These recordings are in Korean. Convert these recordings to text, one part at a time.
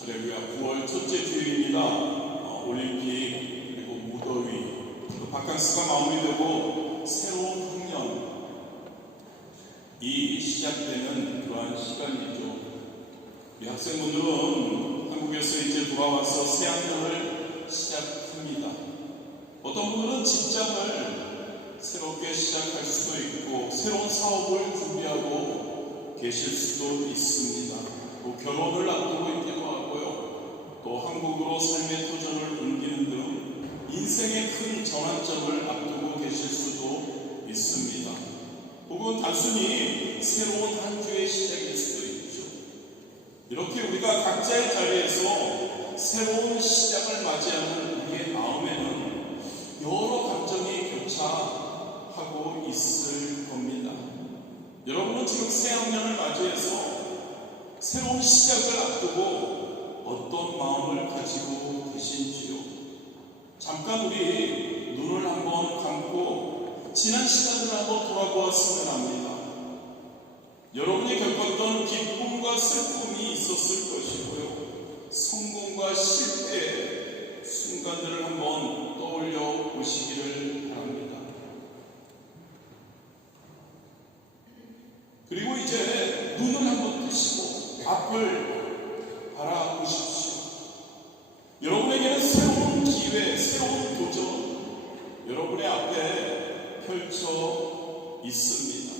할렐루야. 9월 첫째 주일입니다. 올림픽 그리고 무더위 또 바캉스가 마무리되고 새로운 학년이 시작되는 그러한 시간이죠. 우리 학생분들은 한국에서 이제 돌아와서 새 학년을 시작합니다. 어떤 분들은 직장을 새롭게 시작할 수도 있고 새로운 사업을 준비하고 계실 수도 있습니다. 또 결혼을 앞두고 있기도 하고요. 또 한국으로 삶의 도전을 옮기는 등 인생의 큰 전환점을 앞두고 계실 수도 있습니다. 혹은 단순히 새로운 한 주의 시작일 수도 있죠. 이렇게 우리가 각자의 자리에서 새로운 시작을 맞이하는 우리의 마음에는 여러 감정이 교차하고 있을 겁니다. 여러분은 지금 새 학년을 맞이해서 새로운 시작을 앞두고 어떤 마음을 가지고 계신지요? 잠깐 우리 눈을 한번 감고 지난 시간을 한번 돌아보았으면 합니다. 여러분이 겪었던 기쁨과 슬픔이 있었을 것이고요. 성공과 실패의 순간들을 한번 떠올려 보시기를 바랍니다. 그리고 이제 눈을 한번 뜨시고 앞을 바라보십시오. 여러분에게는 새로운 기회, 새로운 도전, 여러분의 앞에 펼쳐 있습니다.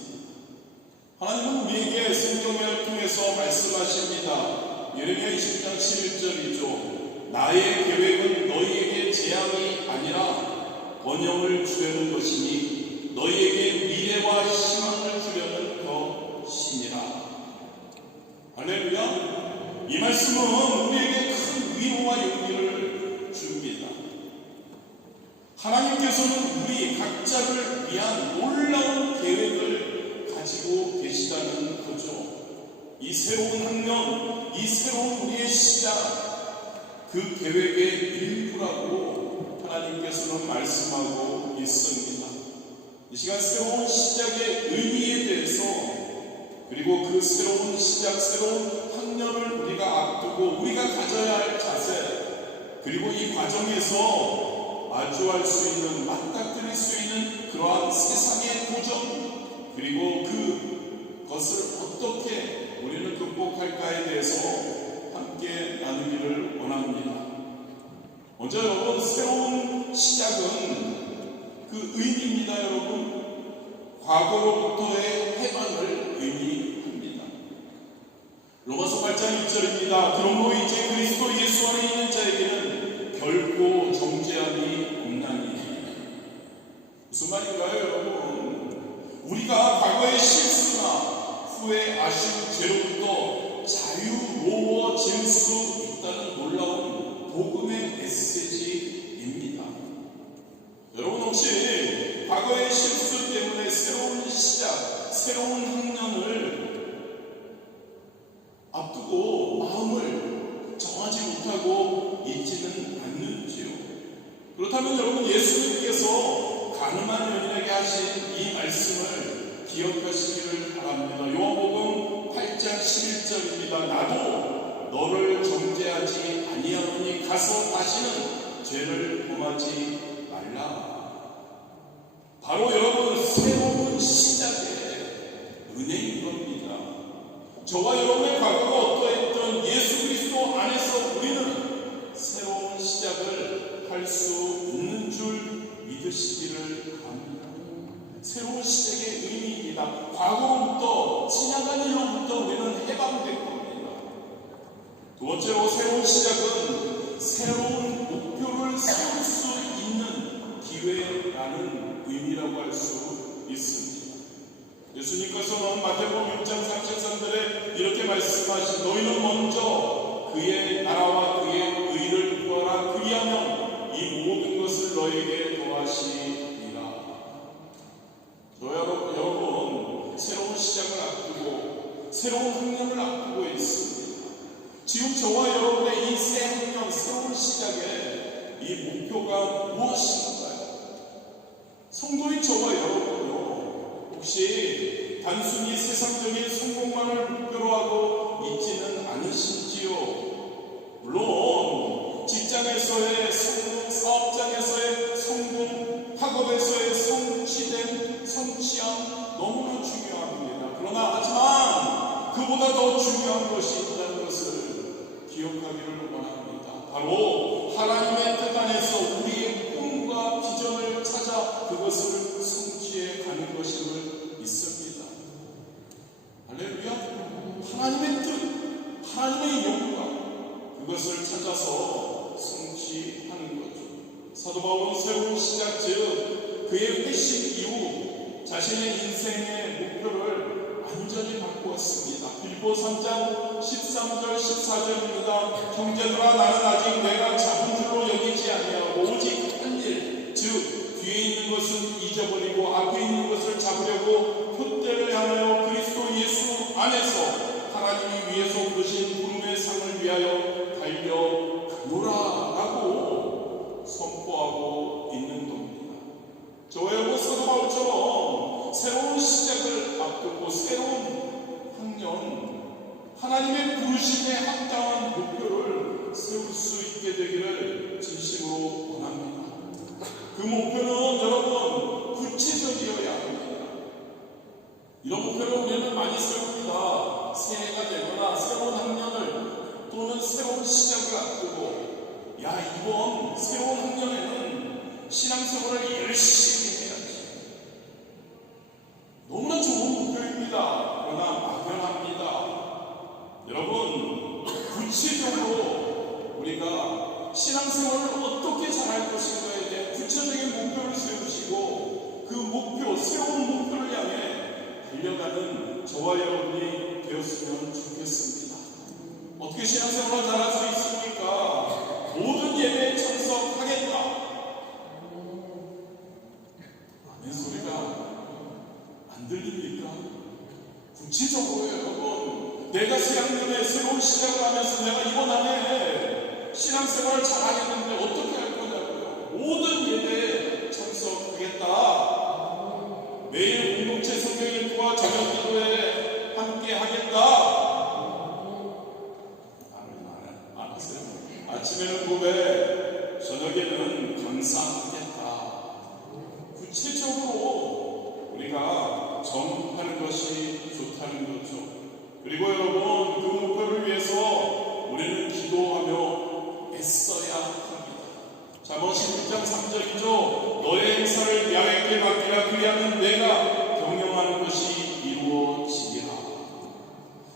하나님은 우리에게 성경을 통해서 말씀하십니다. 예레미야 20장 11절이죠. 나의 계획은 너희에게 재앙이 아니라 번영을 주려는 것이니 너희에게 미래와 희망을 주려는 것이니라. 할렐루야. 이 말씀은 우리에게 큰 위로와 용기를 줍니다. 하나님께서는 우리 각자를 위한 놀라운 계획을 가지고 계시다는 거죠. 이 새로운 학년, 이 새로운 우리의 시작, 그 계획의 일부라고 하나님께서는 말씀하고 있습니다. 이 시간 새로운 시작의 의미에 대해서, 그리고 그 새로운 시작, 새로운 학년을 우리가 앞두고 우리가 가져야 할 자세, 그리고 이 과정에서 마주할 수 있는, 맞닥뜨릴 수 있는 그러한 세상의 도전, 그리고 그것을 어떻게 우리는 극복할까에 대해서 함께 나누기를 원합니다. 먼저 여러분, 새로운 시작은 그 의미입니다. 여러분, 과거로부터의 해방을 의미합니다. 로마서 8장 1절입니다. 그러므로 이제 그리스도 예수 안에 있는 자에게는 결코 정죄함이 없나니. 무슨 말인가요, 여러분? 우리가 과거의 실수나 후의 아쉬운 죄로부터 자유로워질 수 있다는 놀라운 복음의 메시지입니다. 여러분, 혹시 과거의 실수 때문에 새로운 시작, 새로운 학년을 앞두고 마음을 정하지 못하고 있지는 않는지요? 그렇다면 여러분, 예수님께서 가늠한 여인에게 하신 이 말씀을 기억하시기를 바랍니다. 요한복음 8장 11절입니다. 나도 너를 정죄하지 아니하노니 가서 다시는 죄를 범하지 말라. 바로 여러분, 새로운 시작의 은혜인 겁니다. 저와 여러분의 과거가 어떠했던 예수 그리스도 안에서 우리는 새로운 시작을 할 수 있는 줄 믿으시기를 바랍니다. 새로운 시작의 의미입니다. 과거로부터, 지나간 일로부터 우리는 해방된 겁니다. 두 번째로, 새로운 시작은 새로운 목표를 세울 수 있는 기회라는 의미라고 할 수 있습니다. 예수님께서는 마태복음 6장 33절에 이렇게 말씀하신, 너희는 먼저 그의 나라와 그의 의를 구하라. 그리하면 이 모든 것을 너에게 더하시리라. 여러분, 새로운 시작을 앞두고 새로운 학년을 앞두고 있습니다. 지금 저와 여러분의 이 새 학년, 새로운 시작에 이 목표가 무엇인가요? 성도인 저와 여러분요, 혹시 단순히 세상적인 성공만을 목표로 하고 있지는 않으신지요? 더 중요한 것이 있다는 것을 기억하기를 원합니다. 바로 하나님의 뜻 안에서 우리의 꿈과 비전을 찾아 그것을 성취해 가는 것임을 믿습니다. 할렐루야. 하나님의 뜻, 하나님의 영광, 그것을 찾아서 성취하는 거죠. 사도 바울은 새로운 시작, 즉 그의 회식 이후 자신의 인생의 목표를 완전히 바꾸었습니다. 빌보 3장 13절 14절입니다. 형제들아, 나는 아직 내가 잡은 줄로 여기지 아니하고 오직 한 일, 즉 뒤에 있는 것은 잊어버리고 앞에 있는 것을 잡으려고 표대를 향하여 그리스도 예수 안에서 하나님이 위에서 부르신 부름의 상을 위하여 달려가노라라고 선포하고 있는 겁니다. 저와 여러분, 사도 바울처럼 새로운 시작을 앞두고 새로운 학년, 하나님의 부르심에 합당한 목표를 세울 수 있게 되기를 진심으로 원합니다. 그 목표는 여러분 구체적이어야 합니다. 이런 목표를 우리는 많이 세웁니다. 새해가 되거나 새로운 학년을 또는 새로운 시작을 앞두고, 이번 새로운 학년에는 신앙생활을 열심히 해야지. 너무나 좋은 목표입니다. 그러나 막연합니다. 여러분, 구체적으로 우리가 신앙생활을 어떻게 잘할 것인가에 대한 구체적인 목표를 세우시고 그 목표, 새로운 목표를 향해 달려가는 저와 여러분이 되었으면 좋겠습니다. 어떻게 신앙생활을 잘할 수 있습니까? 모든 예배에 참석하겠다. 아멘 소리가 안 들립니까? 구체적으로 여러분, 내가 새학년에 새로운 시작을 하면서 내가 이번 한 해 신앙생활을 잘하겠는데 어떻게 할 거냐고요? 모든 예배에 참석하겠다. 매일 공동체 성경 읽기와 저녁 기도에 함께 하겠다. 안 하세요? 아침에는 고백, 저녁에는 감사하겠다. 구체적으로 우리가 정하는 것이 좋다는 거죠. 그리고 여러분, 그 목표를 위해서 우리는 기도하며 애써야 합니다. 잠언 16장 3절이죠. 너의 행사를 야훼께 맡기라. 그리하면 내가 경영하는 것이 이루어지리라.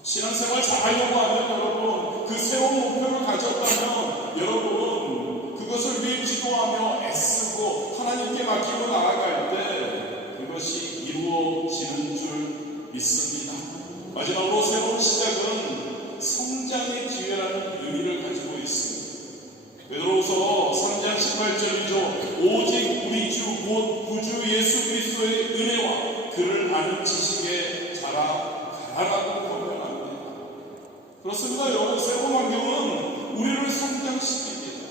신앙생활 잘하려고 하면 여러분, 그 새로운 목표를 가졌다면 여러분, 그것을 위해 기도하며 애쓰고 하나님께 맡기고 나아갈 때 그것이 이루어지는 줄 믿습니다. 마지막으로 새로운 시작은 성장의 기회라는 의미를 가지고 있습니다. 베드로후서 3장 18절이죠. 오직 우리 주 곧 구주 예수 그리스도의 은혜와 그를 아는 지식에 자라가라고 권면합니다. 그렇습니다. 여러분, 새로운 환경은 우리를 성장시킵니다.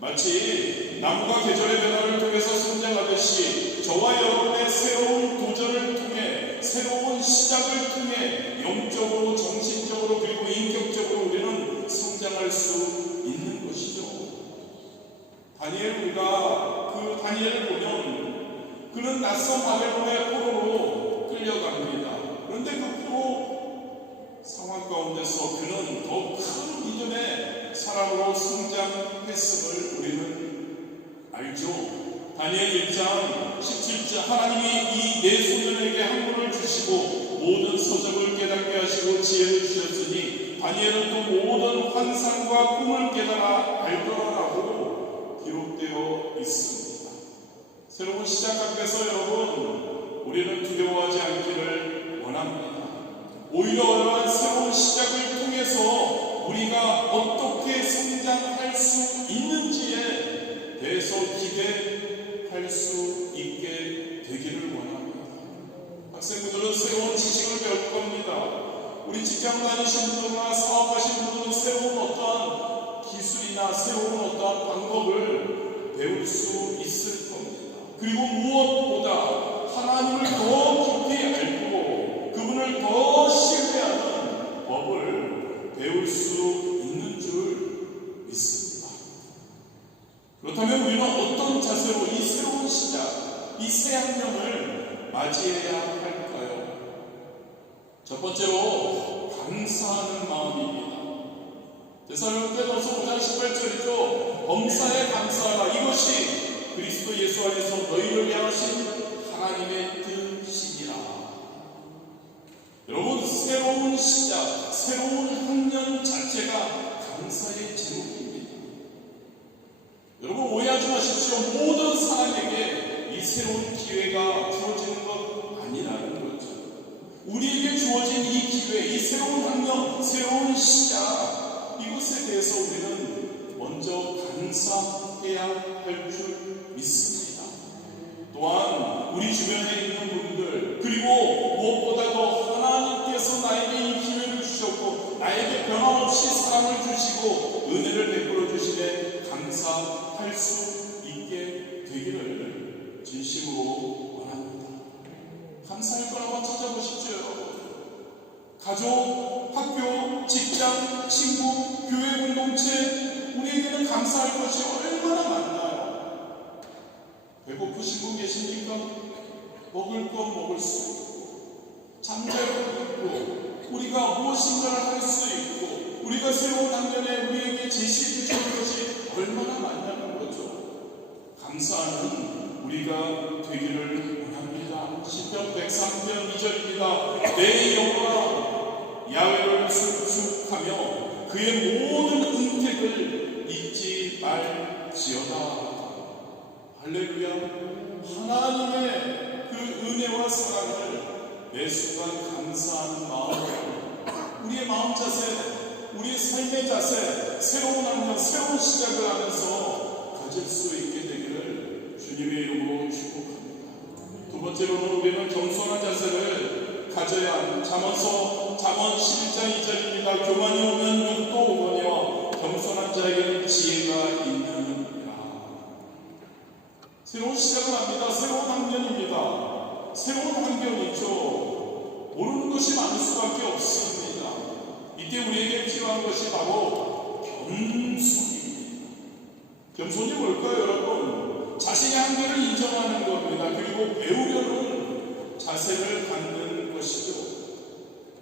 마치 나무가 계절의 변화를 통해서 성장하듯이 저와 여러분의 새로운 도전을 통해, 새로운 시작을 통해 영적으로, 정신적으로, 그리고 인격적으로 우리는 성장할 수 있는 것이죠. 우리가 그 다니엘을 보면 그는 낯선 바벨론의 포로로 끌려갑니다. 그런데 그 포로 상황 가운데서 그는 더 큰 믿음의 사람으로 성장했음을 우리는 알죠. 다니엘 1장 17절, 하나님이 이 네 소년에게 학문을 주시고 모든 서적을 깨닫게 하시고 지혜를 주셨으니 다니엘은 또 모든 환상과 꿈을 깨달아 알더라라고 기록되어 있습니다. 새로운 시작 앞에서 여러분, 우리는 두려워하지 않기를 원합니다. 오히려 어려운 새로운 시작을 통해서 우리가 어떻게 성장할 수 있는지에 대해서 기대할 수 있게 되기를 원합니다. 학생분들은 새로운 지식을 배울 겁니다. 우리 직장 다니신 분들이나 사업하신 분들은 새로운 어떠한 기술이나 새로운 어떠한 방법을 배울 수 있을 겁니다. 그리고 무엇보다 하나님을 더 깊이 알고 그분을 더 신뢰하는 법을 배울 수 있는 줄 믿습니다. 그렇다면 우리는 어떤 자세로 이 새로운 시작, 이 새 학년을 맞이해야 할까요? 첫 번째로 감사하는 마음입니다. 데살로니가전서 5장 18절이죠. 범사에 감사하라. 이것이 그리스도 예수 안에서 너희를 향하신 하나님의 뜻이니라. 여러분, 새로운 시작, 새로운 학년 자체가 감사의 제목입니다. 여러분, 오해하지 마십시오. 모든 사람에게 이 새로운 기회가 주어지는 것 아니라는 거죠. 우리에게 주어진 이 기회, 이 새로운 학년, 새로운 시작, 이것에 대해서 우리는 먼저 감사해야 할 줄 믿습니다. 또한 우리 주변에 있는 분들, 그리고 무엇보다도 하나님께서 나에게 이 기회를 주셨고 나에게 변함없이 사랑을 주시고 은혜를 베풀어 주시되 감사할 수 있게 되기를 진심으로 원합니다. 감사할 걸 한번 찾아보십시오. 가족, 학교, 직장, 친구, 교회 공동체, 우리에게는 감사할 것이 얼마나 많나요? 배고프신 분 계십니까? 먹을 건 먹을 수 있고, 잠잘 것 있고, 우리가 무엇인가를 할 수 있고, 우리가 새로운 학년에 우리에게 제시해 주시는 것이 얼마나 많냐는 거죠. 감사하는 우리가 되기를 원합니다. 시편 103편 2절입니다. 내 영혼아 야훼를 축축하며 그의 모든 은택을 잊지 말지어다. 할렐루야. 하나님의 그 은혜와 사랑을 매 순간 감사하는 마음을, 우리의 마음 자세, 우리의 삶의 자세, 새로운 학년, 새로운 시작을 하면서 가질 수 있게 되기를 주님의 이름으로 축복합니다. 두 번째로는 우리는 겸손한 자세를 가져야 하는 잠언 11장 2절입니다. 교만이 오면 욕도 오거니와 겸손한 자에게는 지혜가 있느니라. 새로운 시작을 합니다. 새로운 학년입니다. 새로운 환경이죠. 모르는 것이 많을 수밖에 없습니다. 이때 우리에게 필요한 것이 바로 겸손입니다. 겸손이 뭘까요, 여러분? 자신의 한계를 인정하는 겁니다. 그리고 배우려는 자세를 갖는 것이죠.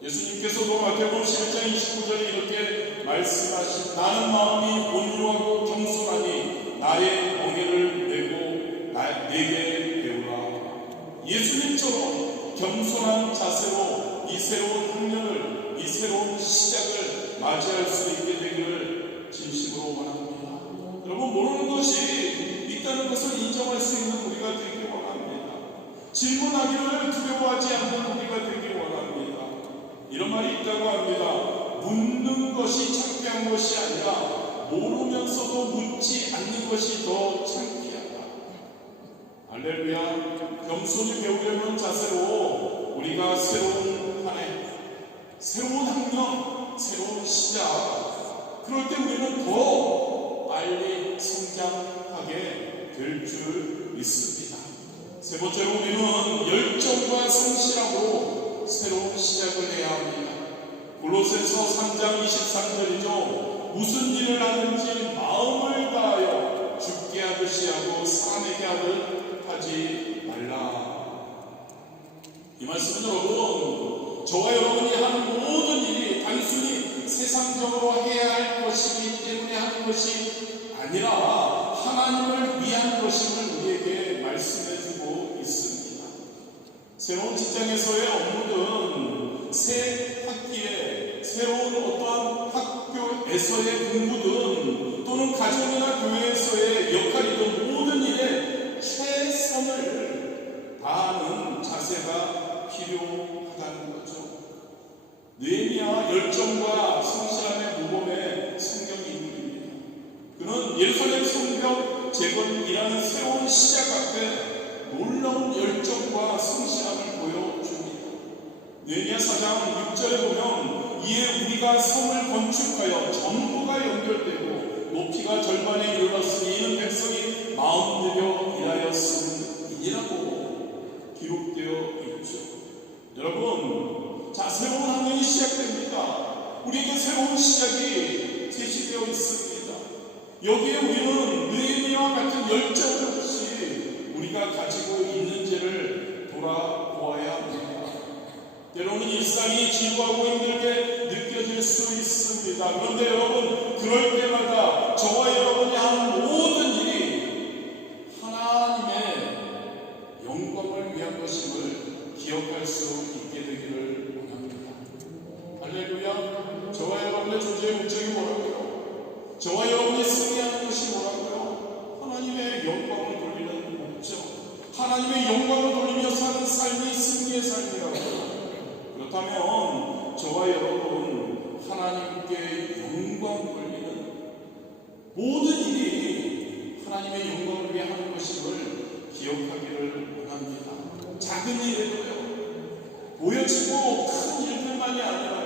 예수님께서도 마태복음 11장 29절에 이렇게 말씀하신 나는 마음이 온유하고 겸손하니 나의 멍에를 메고 내게 배우라. 예수님처럼 겸손한 자세로 이 새로운 학년을, 이 새로운 시작을 맞이할 수 있게 되기를 진심으로 원합니다. 여러분, 모르는 것이 있다는 것을 인정할 수 있는 우리가 되길 원합니다. 질문하기를 두려워하지 않는 우리가 되길 원합니다. 이런 말이 있다고 합니다. 묻는 것이 창피한 것이 아니라 모르면서도 묻지 않는 것이 더 창피하다. 할렐루야. 겸손히 배우려는 자세로 우리가 새로운 한 해, 새로운 학년, 새로운 시작, 그럴 때 우리는 더 빨리 성장하게 될 줄 믿습니다. 세 번째로 우리는 열정과 성실함으로 새로운 시작을 해야 합니다. 골로새서 3장 23절이죠. 무슨 일을 하든지 마음을 다하여 주께 하듯이 하고 사람에게 하지 말라. 이 말씀은 여러분, 저와 여러분이 하는 모든 일이 단순히 세상적으로 해야 할 것이기 때문에 하는 것이 아니라 하나님을 위한 것임을 우리에게 말씀해주고 있습니다. 새로운 직장에서의 업무든 새 학기에 새로운 어떠한 학교에서의 공부든 또는 가정이나 교회에서의 역할이든 모든 일에 최선을 다하는 자세가 필요하다는 거죠. 느헤미야 열정과 성실함의 모범의 성경 인물입니다. 그는 예루살렘 성벽 재건이라는 새로운 시작 앞에 놀라운 열정과 성실함을 보여줍니다. 느헤미야 4장 6절에 보면 이에 우리가 성을 건축하여 전부가 연결되고 높이가 절반에 이르렀으니 이는 백성이 마음들여 일하였음이라고 기록되어 있죠. 여러분, 자, 새로운 학년이 시작됩니다. 우리에게 새로운 시작이 제시되어 있습니다. 여기에 우리는 느헤미야와 같은 열정 없이 우리가 가지고 있는지를 돌아보아야 합니다. 때로는 일상이 지루하고 힘들게 느껴질 수 있습니다. 그런데 여러분, 그럴 때마다 저와 여러분이 한 모든 일이 하나님의 영광을 위한 것임을 기억할 수 있게 되기를 원합니다. 할렐루야. 저와 여러분의 존재의 목적이 뭐라고요? 저와 여러분이 승리하는 것이 뭐라고요? 하나님의 영광을 돌리는 목적, 하나님의 영광을 돌리며 사는 삶이 승리의 삶이라고요. 그렇다면 저와 여러분, 하나님께 영광 돌리는 모든 일이 하나님의 영광을 위해 하는 것임을 기억하기를 원합니다. 작은 일에도요, 보여지고 큰 일들만이 아니라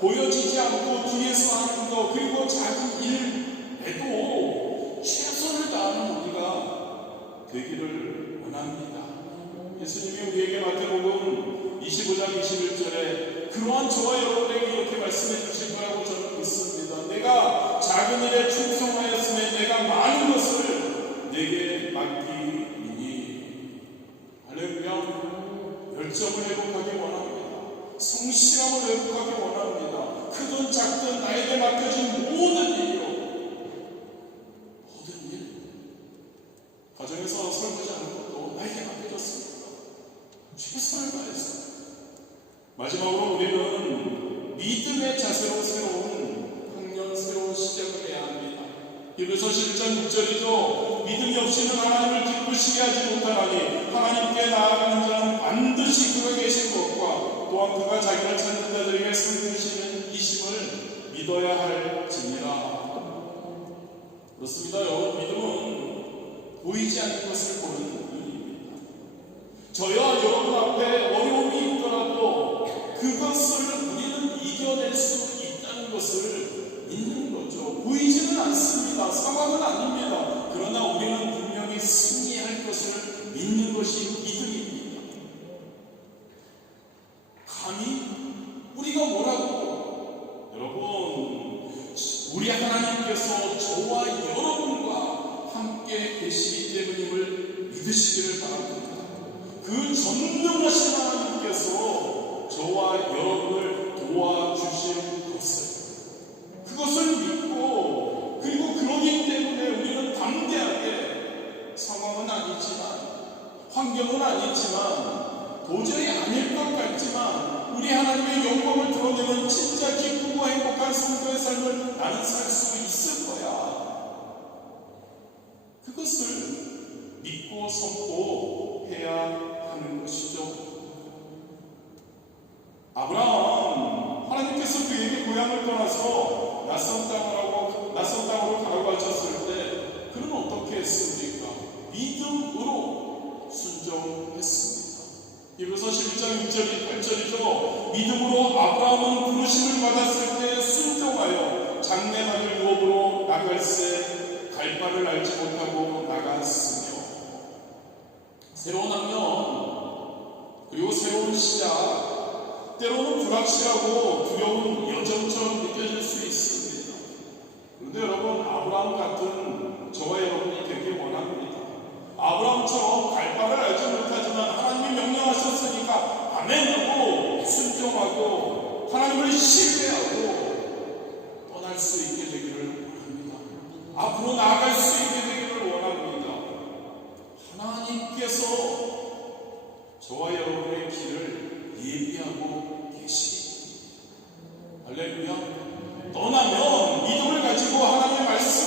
보여지지 않고 뒤에서 하는 것, 그리고 작은 일에도 최선을 다하는 우리가 되기를 원합니다. 예수님이 우리에게 마태복음 25장 21절에 그러한 저와 여러분에게 이렇게 말씀해 주실 거라고 저는 믿습니다. 내가 작은 일에 충성하였으면 내가 많은 것을 내게 맡기리니. 할렐루야. 열정을 회복하기 원합니다. 성실함을 회복하기 원합니다. 크든 작든 나에게 맡겨진 모든 일로, 모든 일, 가정에서 설거지하는 것도 나에게 맡겨졌습니다. 최선을 다해서. 마지막으로 우리는 믿음의 자세로 새로운 학년, 새로운 시작을 해야 합니다. 히브리서 11장 6절이죠. 믿음이 없이는 하나님을 기쁘시게 하지 못하나니 하나님께 나아가는 자는 반드시 그가 계신 것과 또한 그가 자기를 찾는 자들에게 상 주시는 이심을 믿어야 할지니라. 그렇습니다. 여러분, 믿음은 보이지 않는 것을 보는 눈입니다. 저와 여러분 앞에 어려움이 있더라도 그것을 우리는 이겨낼 수 있다는 것을 믿는 거죠. 보이지는 않습니다. 상황은 아닙니다. 그러나 우리는 분명히 승리할 것을 믿는 것이 믿음입니다. 감히 우리가 뭐라고? 여러분, 우리 하나님께서 저와 여러분과 함께 계시기 때문임을 믿으시기를 바랍니다. 그 전능하신 하나님께서 저와 여러분을 도와주실 것을, 그것을 믿고, 그리고 그러기 때문에 우리는 담대하게, 상황은 아니지만, 환경은 아니지만, 도저히 아닐 것 같지만 우리 하나님의 영광을 드러내는 진짜 기쁘고 행복한 성도의 삶을 나는 살 수 있을 거야. 그것을 믿고 선포해야 하는 것이죠. 아브라함, 하나님께서 그에게 고향을 떠나서 낯선 땅으로 가라고 하셨을 때 그는 어떻게 했습니까? 믿음으로 순종했습니다. 히브리서 11장 6절 8절이죠. 믿음으로 아브라함은 부르심을 받았을 때 순종하여 장래하늘 유업으로 나갈새 갈 바를 알지 못하고 나갔으며. 새로운 학년, 그리고 새로운 시작, 때로는 불확실하고 두려운 여정처럼 느껴질 수 있습니다. 그런데 여러분, 아브라함 같은 저와 여러분이 되길 원합니다. 아브라함처럼 갈 바를 알지 못하지만 하나님이 명령하셨으니까 아멘하고 순종하고 하나님을 신뢰하고 떠날 수 있게 되기를 원합니다. 앞으로 나아갈 수 있게 되기를 원합니다. 하나님께서 저와 여러분의 길을 예비하고 계시니, 할렐루야. 떠나면 믿음을 가지고 하나님의 말씀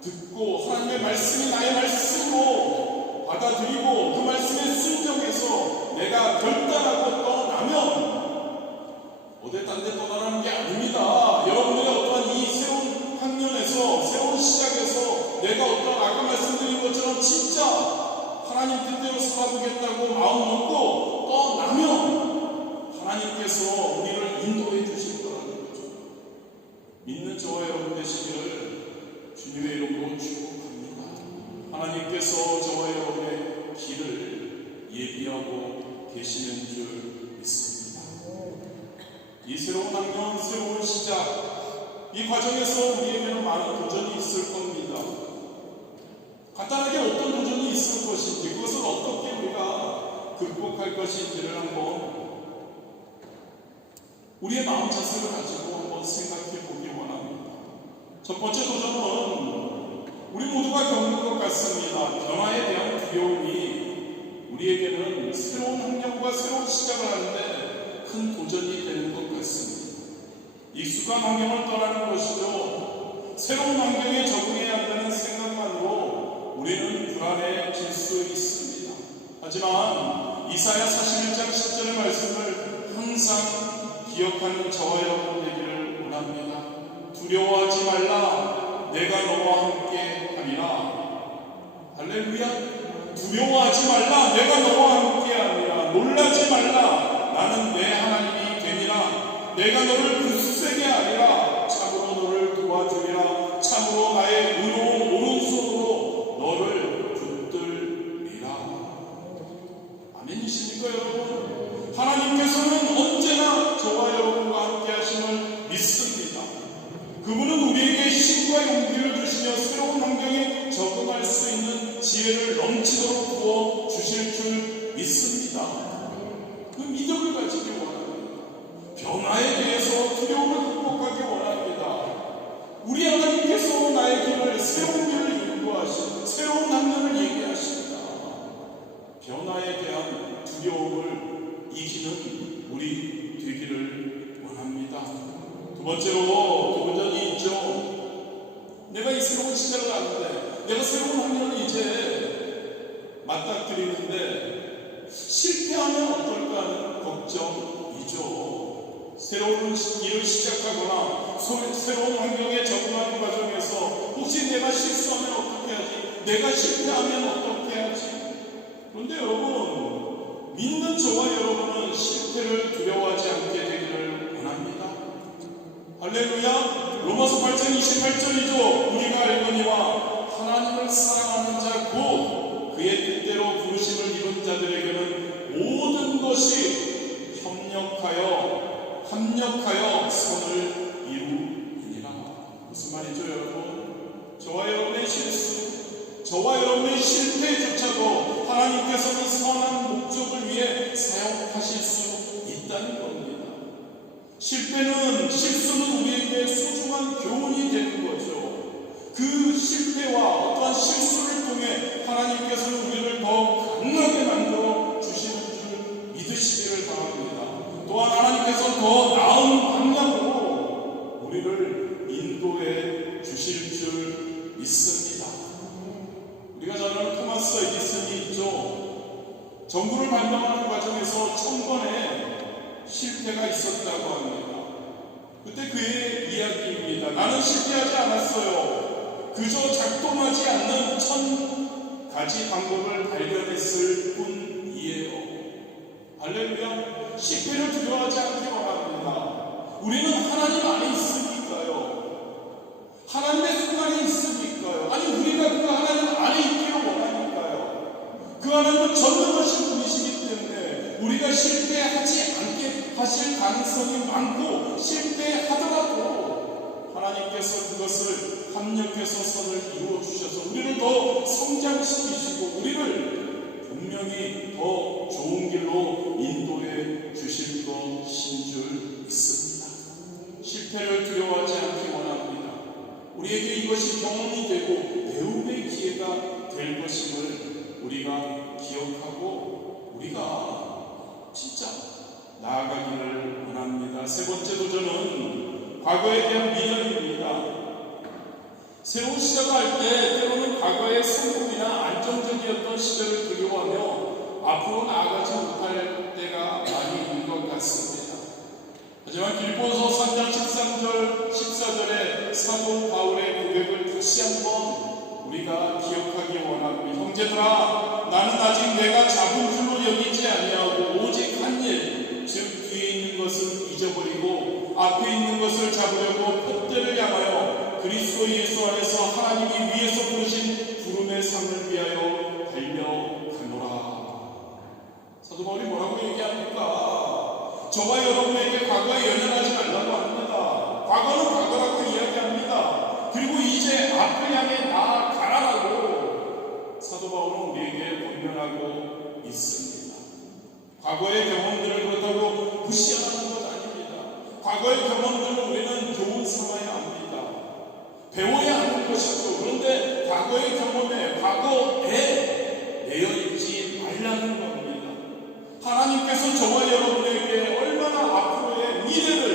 듣고 하나님의 말씀이 나의 말씀으로 받아들이고 그 말씀에 순종해서 내가 결단하고 떠나면 어디 딴 데 떠나라는 게 아닙니다. 여러분들의 어떠한 이 새로운 학년에서, 새로운 시작에서 내가 어떤 아까 말씀드린 것처럼 진짜 하나님 뜻대로 살아보겠다고 마음 먹고 떠나면 하나님께서 우리를 인도해 주실 거라는 거죠. 믿는 저와 여러분 되시기를 주님의 이름으로 축복합니다. 하나님께서 저와 여러분의 길을 예비하고 계시는 줄 믿습니다. 이 새로운 학년, 새로운 시작, 이 과정에서 우리에게는 많은 도전이 있을 겁니다. 간단하게 어떤 도전이 있을 것인지, 그것을 어떻게 우리가 극복할 것인지를 한번 우리의 마음 자세를 가지고 한번 생각해 보기 원합니다. 첫 번째 도전은 우리 모두가 겪는 것 같습니다. 변화에 대한 두려움이 우리에게는 새로운 환경과 새로운 시작을 하는데 큰 도전이 되는 것 같습니다. 익숙한 환경을 떠나는 것이죠. 새로운 환경에 적응해야 한다는 생각만으로 우리는 불안해질 수 있습니다. 하지만 이사야 41장 10절의 말씀을 항상 기억하는 저와 여러분 되기를 원합니다. 두려워하지 말라, 내가 너와 함께 하리라. 할렐루야. 두려워하지 말라, 내가 너와 함께 하리라. 놀라지 말라, 나는 내 하나님이 되니라. 내가 너를 굳세게 하리라. 참으로 너를 도와주리라. 참으로 나의 의로운 오른손으로 너를 붙들리라. 아멘이십니까 여러분? 하나님께서는 언제나 저와 여러분과 함께 하심을 믿습니다. 그분은 우리에게 힘과 용기를 주시며 새로운 환경에 적응할 수 있는 지혜를 넘치도록 부어 주실 줄 믿습니다. 그 믿음을 가지기 원합니다. 변화에 대해서 두려움을 극복하기 원합니다. 우리 하나님께서 나의 길을 새로운 길을 인도하시고 새로운 학문을 얘기하십니다. 변화에 대한 두려움을 이기는 우리 되기를 원합니다. 두 번째로 도전이 있죠. 내가 이 새로운 시작을 하는데, 내가 새로운 환경을 이제 맞닥뜨리는데 실패하면 어떨까 하는 걱정이죠. 새로운 일을 시작하거나 새로운 환경에 적응하는 과정에서 혹시 내가 실수하면 어떻게 하지? 내가 실패하면 어떻게 하지? 그런데 여러분, 믿는 저와 여러분은 실패를 두려워하지 않게 되기를 원합니다. 할렐루야. 로마서 8장 28절이죠. 우리가 알거니와 하나님을 사랑하는 자 곧 그의 뜻대로 부르심을 입은 자들에게는 모든 것이 합력하여 선을 이루니라. 무슨 말이죠 여러분? 저와 여러분의 실수, 저와 여러분의 실패조차도 하나님께서는 선한 목적을 위해 사용하실 수 있다는 겁니다. 실수는 우리에게 소중한 교훈이 되는 거죠. 그 실패와 어떠한 실수를 통해 하나님께서는 우리를 더 강하게 만들어 주시는 줄 믿으시기를 바랍니다. 또한 하나님께서 더 나은 방향으로 우리를 인도해 주실 줄 믿습니다. 우리가 잘 아는 토마스 에디슨이 있죠. 전구를 발명하는 과정에서 1000번의 실패가 있었다고 합니다. 그때 그의 이야기입니다. 나는 실패하지 않았어요. 그저 작동하지 않는 1000가지 방법을 발견했을 뿐이에요. 할렐루야. 실패를 두려워하지 않기 바랍니다. 우리는 하나님 안에 있으니까요. 하나님의 순간이 있으니까요. 아니 우리가 그 하나님 안에 있기를 원하니까요. 그 하나님은 전능하신 분이시기 때문에 우리가 실패하지 않게 하실 가능성이 많고, 실패하더라도 하나님께서 그것을 합력해서 선을 이루어 주셔서 우리를 더 성장시키시고 우리를 분명히 더 좋은 길로 인도해 주실 것인 줄 믿습니다. 실패를 두려워하지 않기 원합니다. 우리에게 이것이 경험이 되고 배움의 기회가 될 것임을 우리가 기억하고 우리가 진짜 나아가기를 원합니다. 세 번째 도전은 과거에 대한 미련입니다. 새로운 시작을 할 때 때로는 과거의 성공이나 안정적이었던 시절을 그리워하며 앞으로 나아가지 못할 때가 많이 있는 것 같습니다. 하지만 빌보서 3장 13절 14절의 사도 바울의 고백을 다시 한번 우리가 기억하기 원합니다. 형제들아, 나는 아직 내가 잡은 줄로 여기지 아니하고 오직 한 일, 즉 뒤에 있는 것은 잊어버리고 앞에 있는 것을 잡으려고 푯대를 향하여 그리스도 예수 안에서 하나님이 위에서 부르신 구름의 상을 위하여 달려가노라. 사도 바울이 뭐라고 얘기합니까? 저와 여러분에게 과거에 연연하지 말라고 합니다. 과거는 과거라고 이야기합니다. 그리고 이제 앞을 향해 나아가라고 사도 바울은 우리에게 권면하고 있습니다. 과거의 경험들을 그렇다고 무시하는 것 아닙니다. 과거의 경험들을 우리는 교훈 삼아야 합니다. 배워야 하는 것이죠. 그런데 과거의 경험에, 과거에 내어있지 말라는 겁니다. 하나님께서 저와 여러분에게 얼마나 앞으로의 미래를,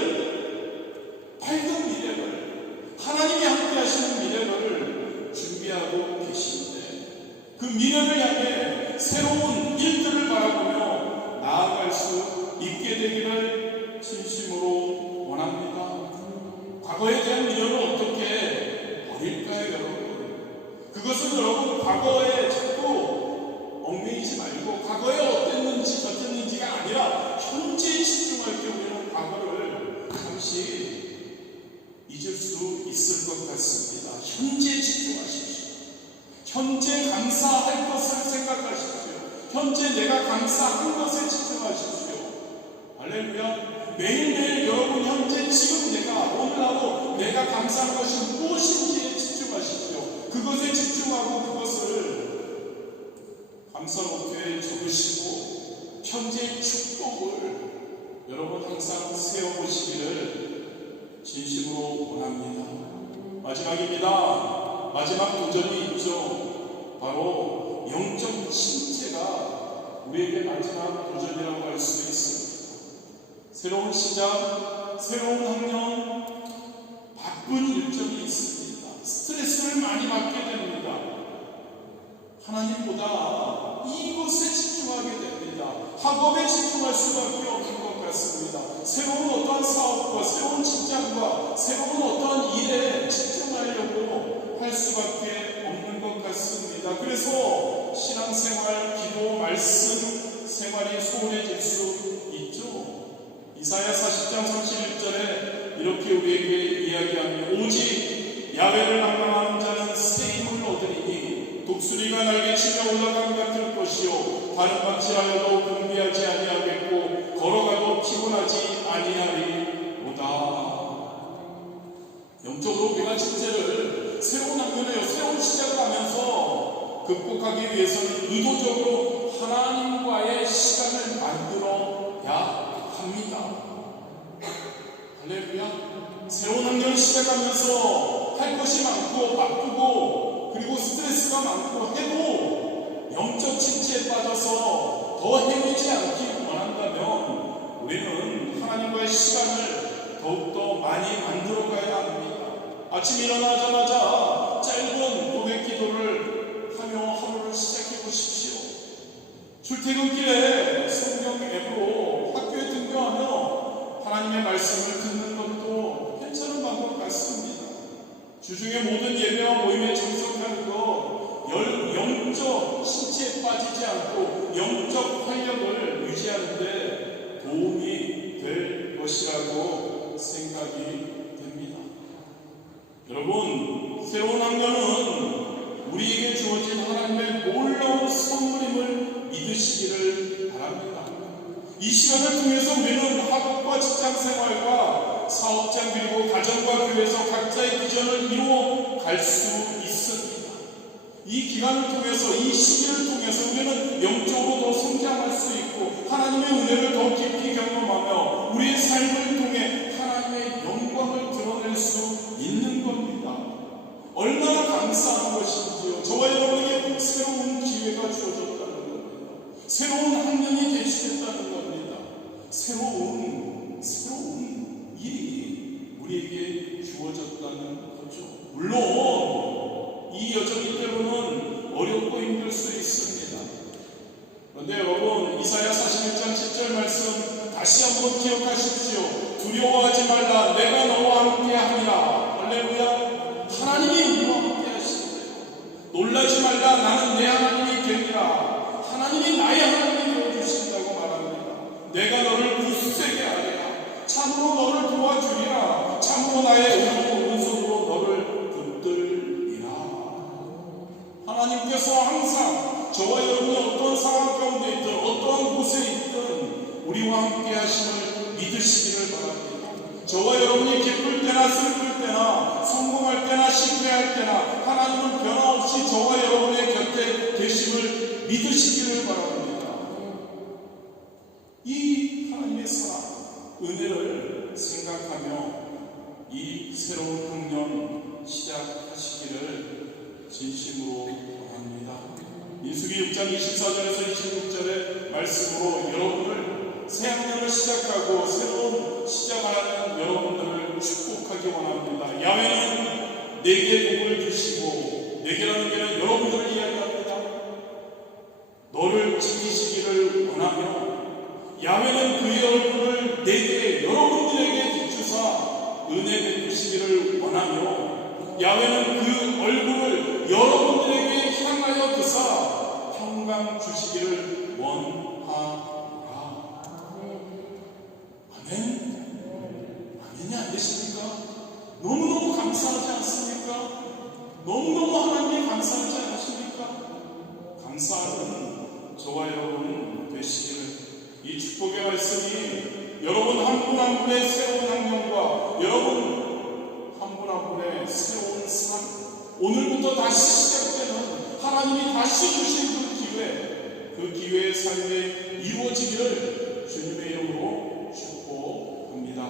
밝은 미래를, 하나님이 함께 하시는 미래를 준비하고 계신데, 그 미래를 향해 새로운 일들을 바라보며 나아갈 수 있게 되기를 진심으로 원합니다. 과거에 대한 미련을 어떻게 버릴까요, 여러분? 그것은 여러분 과거에 자꾸 얽매이지 말고 과거에 어땠는지 저땠는지가 아니라 현재에 집중할 때 우리는 과거를 잠시 잊을 수 있을 것 같습니다. 현재에 집중하십시오. 현재 감사할 것을 생각하십시오. 현재 내가 감사한 것에 집중하십시오. 할렐루야. 매일매일 여러분 현재 지금 내가 오늘 하루 내가 감사한 것이 무엇인지에 집중하십시오. 그것에 집중하고 그것을 감사 노트에 적으시고 현재의 축복을 여러분 항상 세워보시기를 진심으로 원합니다. 마지막입니다. 마지막 도전이 있죠. 바로 영적 침체가 우리에게 마지막 도전이라고 할 수 있습니다. 새로운 시작, 새로운 학년, 바쁜 일정이 있습니다. 스트레스를 많이 받게 됩니다. 하나님보다 이것에 집중하게 됩니다. 학업에 집중할 수밖에 없는 것 같습니다. 새로운 어떠한 사업과 새로운 직장과 새로운 어떠한 일에 집중하려고 할 수밖에 없는 것 같습니다. 그래서 신앙생활, 기도, 말씀 생활이 소홀해질 수 있죠. 이사야 40장 31절에 이렇게 우리에게 이야기합니다. 오직 야훼를 낭망하는 자는 새 힘을 얻으리니 독수리가 날개치며 올라감 같을 것이요 다른 박질하여도 분비하지 아니하겠고 걸어가도 피곤하지 아니하리로다. 영적으로 우리가 침체를 새로운 학년에 새로운 시작을 하면서 극복하기 위해서는 의도적으로 하나님과의 시간을 만들어야 합니다. 할렐루야. 새로운 학년을 시작하면서 할 것이 많고 바쁘고 그리고 스트레스가 많고 해도 영적 침체에 빠져서 더 헤매지 않기 원한다면 우리는 하나님과의 시간을 더욱더 많이 만들어 가야 합니다. 아침 일어나자마자 짧은 고백 기도를 하며 하루를 시작해 보십시오. 출퇴근길에 성경 앱으로 학교에 등교하며 하나님의 말씀을 듣는 것도 괜찮은 방법 같습니다. 주중에 모든 예배와 모임에 참석하는 것 영적 신체에 빠지지 않고 영적 활력을 유지하는 데 도움이 될 것이라고 생각이 됩니다. 여러분, 새로운 학년은 우리에게 주어진 하나님의 놀라운 선물임을 믿으시기를 바랍니다. 이 시간을 통해서 우리는 학업과 직장생활과 사업장 그리고 가정과 교회에서 각자의 비전을 이루어 갈 수 있습니다. 이 기간을 통해서 이 시기를 통해서 우리는 영적으로 더 성장할 수 있고 하나님의 은혜를 더 깊이 경험하며 우리의 삶을 통해 하나님의 영광을 드러낼 수 있는 겁니다. 얼마나 감사한 것인지요. 저와 여러분에게 새로운 기회가 주어졌다는 겁니다. 새로운 학년이 되시겠다는 겁니다. 새로운 일이 우리에게 주어졌다는 거죠. 물론 이 여정이 때로는 어렵고 힘들 수 있습니다. 그런데 여러분, 이사야 41장 10절 말씀 다시 한번 기억하십시오. 두려워하지 말라, 내가 너와 함께 하리라. 할렐루야. 하나님이 우리와 함께 하시는데요. 놀라지 말라, 나는 내 하나님이 되리라. 하나님이 나의 하나님이 되어주신다고 말합니다. 내가 너를 굳세게 하리라. 참으로 너를 도와주리라. 참으로 나의 오른손으로 너를 붙들리라. 하나님께서 항상 저와 여러분이 어떤 상황 가운데 있든 어떠한 곳에 있든 우리와 함께 하심을 믿으시기를 바랍니다. 저와 여러분이 기쁠 때나 슬플 때나 성공할 때나 실패할 때나 하나님은 변함없이 저와 여러분의 곁에 계심을 믿으시기를 바랍니다. 이 하나님의 사랑, 은혜를 생각하며 이 새로운 학년 시작하시기를 진심으로 바랍니다. 민수기 6장 24절에서 26절의 말씀으로 여러분을 새 학년을 시작하고 새로운 시작하는 여러분들을 축복하기 원합니다. 야훼는 내게 복을 주시고, 내게라는 게는 여러분들을 이야기합니다. 너를 지키시기를 원하며, 야훼는 그의 얼굴을 내게 여러분들에게 비추사 은혜 베푸시기를 원하며, 야훼는 그 얼굴을 여러분들에게 향하여 드사 평강 주시기를 원하라. 아멘? 아멘이 안 되십니까? 너무너무 감사하지 않습니까? 너무너무 하나님이 감사하지 않으십니까? 감사하는 저와 여러분 되시기를, 이 축복의 말씀이 여러분 한 분 한 분의 새로운 학년과 여러분 한 분 한 분의 새로운 삶, 오늘부터 다시 시작되는 하나님이 다시 주신 그 기회의 삶에 이루어지기를 주님의 이름으로 축복합니다.